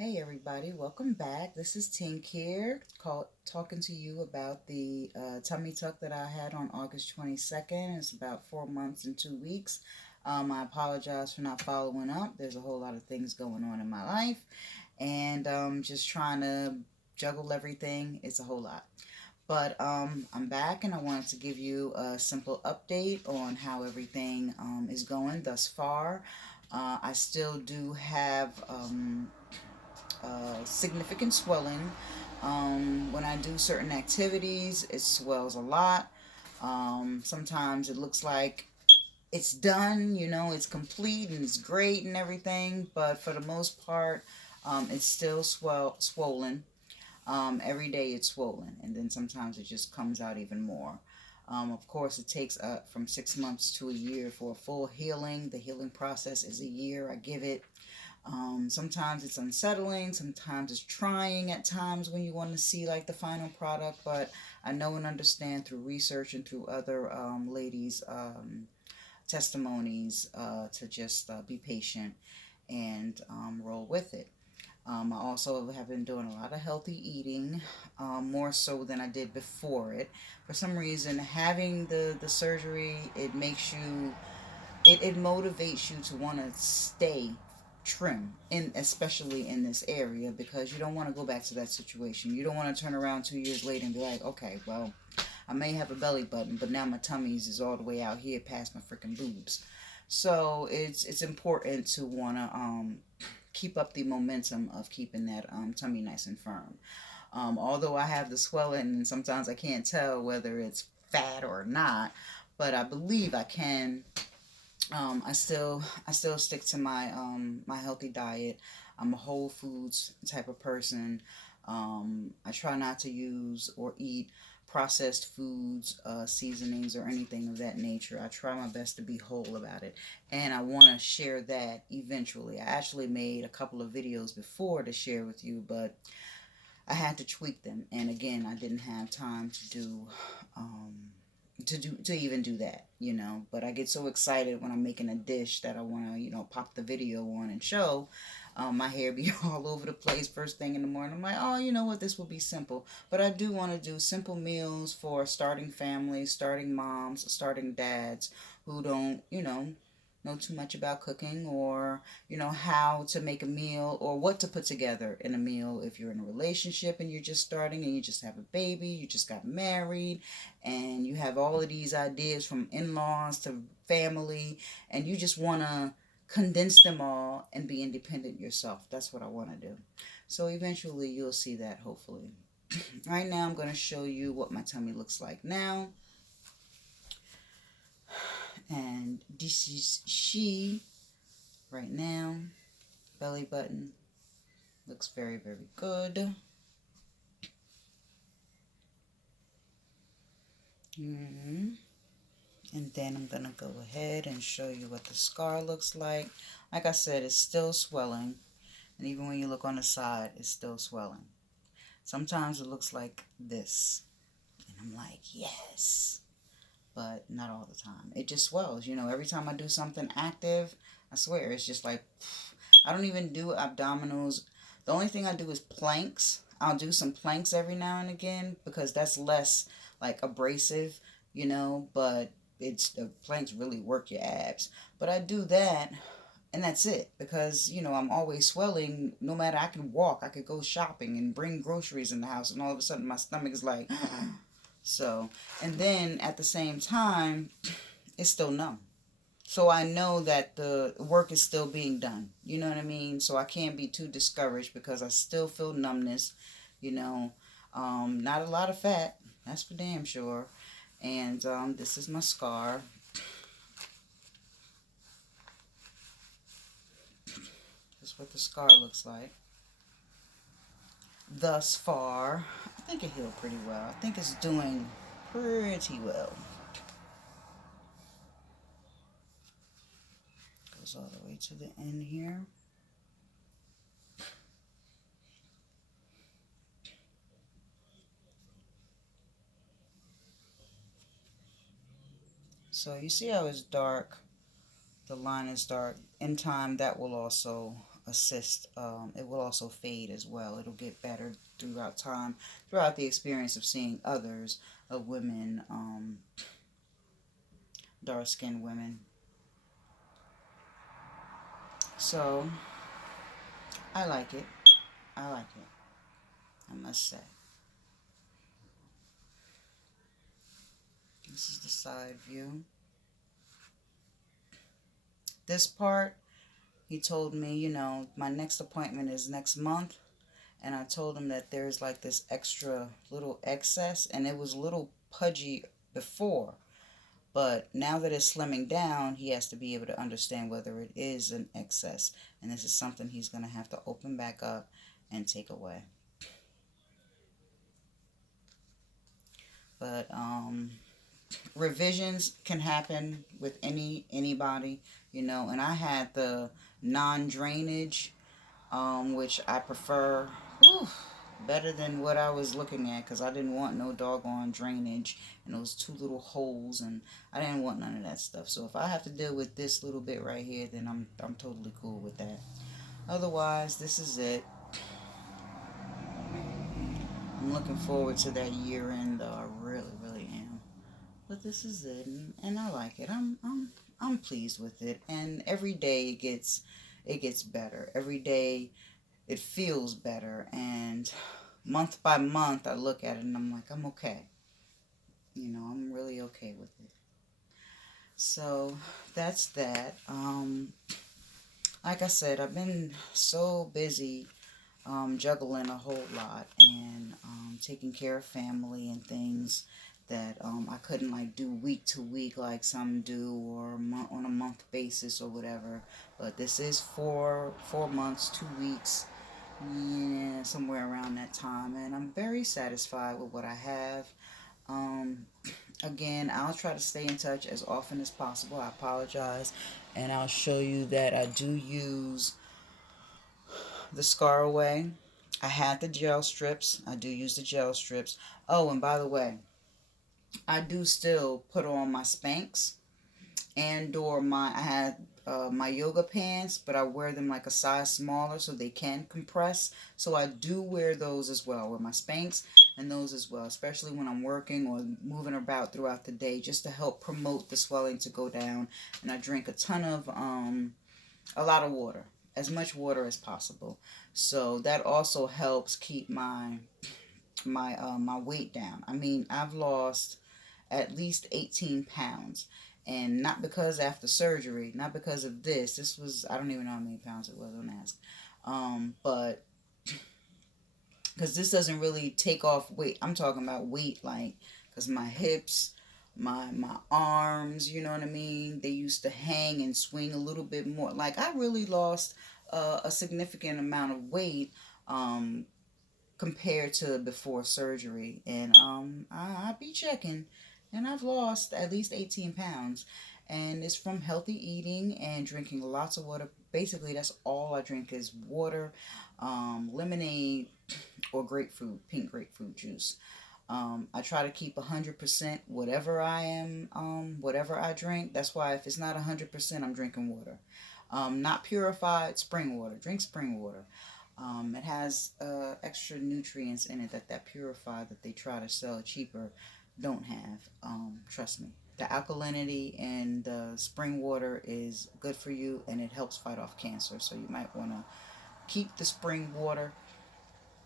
Hey everybody, welcome back. This is Tink here, talking to you about the tummy tuck that I had on August 22nd. It's about 4 months and 2 weeks. I apologize for not following up. There's a whole lot of things going on in my life, and just trying to juggle everything. It's a whole lot. But I'm back, and I wanted to give you a simple update on how everything is going thus far. I still do have significant swelling. When I do certain activities, it swells a lot. Sometimes it looks like it's done, it's complete and it's great and everything, but for the most part, it's still swollen. Every day it's swollen, and then sometimes it just comes out even more. Of course, it takes from 6 months to a year for a full healing. The healing process is a year. I give it. Sometimes it's unsettling, sometimes it's trying at times when you want to see like the final product, but I know and understand through research and through other ladies' testimonies to just be patient and roll with it. I also have been doing a lot of healthy eating, more so than I did before it. For some reason, having the surgery, it makes you, it motivates you to want to stay trim, in especially in this area, because you don't want to go back to that situation. You don't want to turn around 2 years later and be like, okay, well, I may have a belly button, but now my tummies is all the way out here past my freaking boobs. So it's important to want to keep up the momentum of keeping that tummy nice and firm. Although I have the swelling, and sometimes I can't tell whether it's fat or not, but I believe I can. I still stick to my healthy diet. I'm a whole foods type of person. I try not to use or eat processed foods, seasonings, or anything of that nature. I try my best to be whole about it, and I want to share that eventually. I actually made a couple of videos before to share with you, but I had to tweak them, and again, I didn't have time to do. To even do that. But I get so excited when I'm making a dish that I want to pop the video on and show. My hair be all over the place first thing in the morning. I'm like, oh, you know what, this will be simple. But I do want to do simple meals for starting families, starting moms, starting dads who don't know too much about cooking, or how to make a meal or what to put together in a meal if you're in a relationship and you're just starting and you just have a baby, you just got married, and you have all of these ideas from in-laws to family, and you just want to condense them all and be independent yourself. That's what I want to do. So eventually you'll see that, hopefully. Right now I'm going to show you what my tummy looks like now. And this is she right now. Belly button looks very, very good. And then I'm going to go ahead and show you what the scar looks like. Like I said, it's still swelling. And even when you look on the side, it's still swelling. Sometimes it looks like this. And I'm like, yes. But not all the time. It just swells. Every time I do something active, I swear, it's just like, I don't even do abdominals. The only thing I do is planks. I'll do some planks every now and again because that's less like abrasive, but the planks really work your abs. But I do that, and that's it, because I'm always swelling. No matter, I can walk, I could go shopping and bring groceries in the house, and all of a sudden my stomach is like so. And then at the same time, it's still numb. So I know that the work is still being done. You know what I mean? So I can't be too discouraged because I still feel numbness. Not a lot of fat, that's for damn sure. And this is my scar. This is what the scar looks like. Thus far, I think it healed pretty well. I think it's doing pretty well. Goes all the way to the end here. So you see how it's dark? The line is dark. In time, that will also assist. It will also fade as well. It'll get better throughout time, throughout the experience of seeing others, of women, dark-skinned women. So I like it. I like it, I must say. This is the side view. This part, he told me, you know, my next appointment is next month. And I told him that there's like this extra little excess, and it was a little pudgy before. But now that it's slimming down, he has to be able to understand whether it is an excess. And this is something he's going to have to open back up and take away. But revisions can happen with anybody, you know. And I had the non-drainage, which I prefer. Whew, better than what I was looking at, because I didn't want no doggone drainage and those two little holes, and I didn't want none of that stuff. So if I have to deal with this little bit right here, then I'm totally cool with that. Otherwise, this is it. I'm looking forward to that year end, though. I really, really am. But this is it, and I like it. I'm pleased with it, and every day it gets better. Every day it feels better, and month by month I look at it and I'm like, I'm okay. You know, I'm really okay with it. So that's that. Like I said, I've been so busy juggling a whole lot, and taking care of family and things that I couldn't like do week to week like some do, or on a month basis or whatever. But this is 4 months, 2 weeks, yeah, somewhere around that time, and I'm very satisfied with what I have. Um, Again, I'll try to stay in touch as often as possible. I apologize, and I'll show you that I do use the Scar Away. I had the gel strips. I do use the gel strips. Oh, and by the way, I do still put on my Spanx, and or I had my yoga pants, but I wear them like a size smaller so they can compress. So I do wear those as well. I wear my Spanx and those as well, especially when I'm working or moving about throughout the day, just to help promote the swelling to go down. And I drink a lot of water, as much water as possible. So that also helps keep my weight down. I mean, I've lost at least 18 pounds. And not because after surgery, not because of this. This was, I don't even know how many pounds it was, don't ask. But because this doesn't really take off weight. I'm talking about weight, like, because my hips, my arms, you know what I mean? They used to hang and swing a little bit more. Like, I really lost a significant amount of weight compared to before surgery. And I be checking, and I've lost at least 18 pounds. And it's from healthy eating and drinking lots of water. Basically, that's all I drink is water, lemonade, or grapefruit, pink grapefruit juice. I try to keep 100% whatever whatever I drink. That's why if it's not 100%, I'm drinking water. Not purified, spring water. Drink spring water. It has extra nutrients in it that purified that they try to sell cheaper don't have. Trust me. The alkalinity in the spring water is good for you, and it helps fight off cancer. So you might want to keep the spring water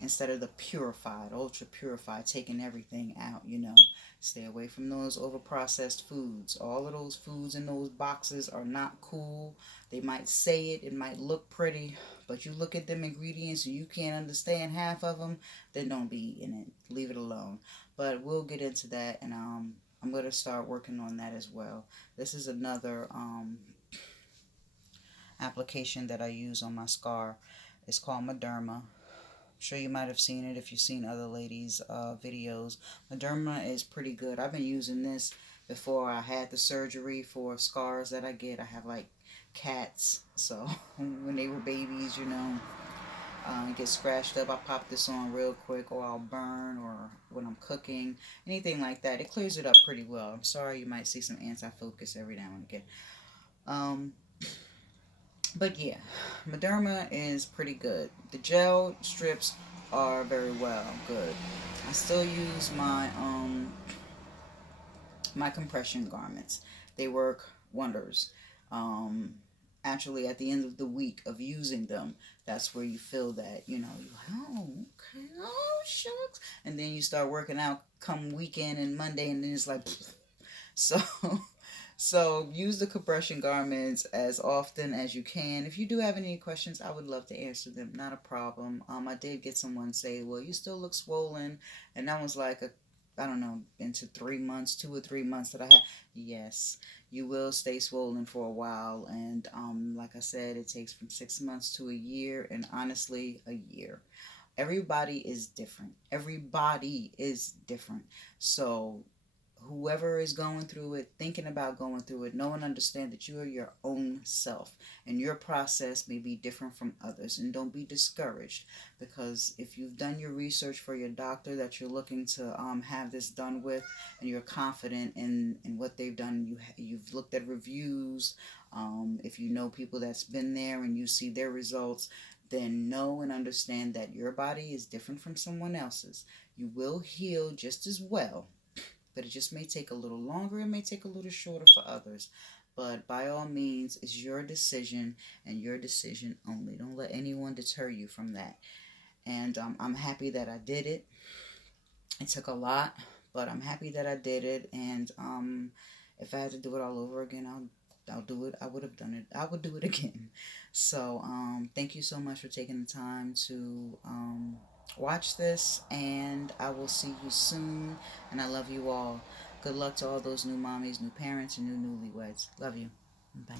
instead of the purified, ultra purified, taking everything out, you know. Stay away from those over-processed foods. All of those foods in those boxes are not cool. They might say it might look pretty, but you look at them ingredients and you can't understand half of them, then don't be eating it. Leave it alone. But we'll get into that, and I'm going to start working on that as well. This is another application that I use on my scar. It's called Mederma. I'm sure you might have seen it if you've seen other ladies' videos. Mederma is pretty good. I've been using this before I had the surgery for scars that I get. I have like cats, so when they were babies, you know, get scratched up, I pop this on real quick, or I'll burn, or when I'm cooking, anything like that. It clears it up pretty well. I'm sorry you might see some anti-focus every now and again. But yeah, Moderna is pretty good. The gel strips are very well good. I still use my compression garments. They work wonders. Um, Actually, at the end of the week of using them, that's where you feel that, you know, you, oh, okay, oh, shucks. And then you start working out come weekend and Monday, and then it's like, so, so use the compression garments as often as you can. If you do have any questions, I would love to answer them. Not a problem. I did get someone say, "Well, you still look swollen," and that was like a, I don't know, into 3 months, 2 or 3 months that I had. Yes, you will stay swollen for a while, and like I said, it takes from 6 months to a year, and honestly, a year. Everybody is different. Everybody is different. So whoever is going through it, thinking about going through it, know and understand that you are your own self and your process may be different from others. And don't be discouraged, because if you've done your research for your doctor that you're looking to have this done with, and you're confident in what they've done, you've looked at reviews, if you know people that's been there and you see their results, then know and understand that your body is different from someone else's. You will heal just as well, but it just may take a little longer. It may take a little shorter for others. But by all means, it's your decision and your decision only. Don't let anyone deter you from that. And I'm happy that I did it. It took a lot, but I'm happy that I did it. And if I had to do it all over again, I'll do it. I would have done it. I would do it again. So thank you so much for taking the time to watch this, and I will see you soon. And I love you all. Good luck to all those new mommies, new parents, and new newlyweds. Love you. Bye.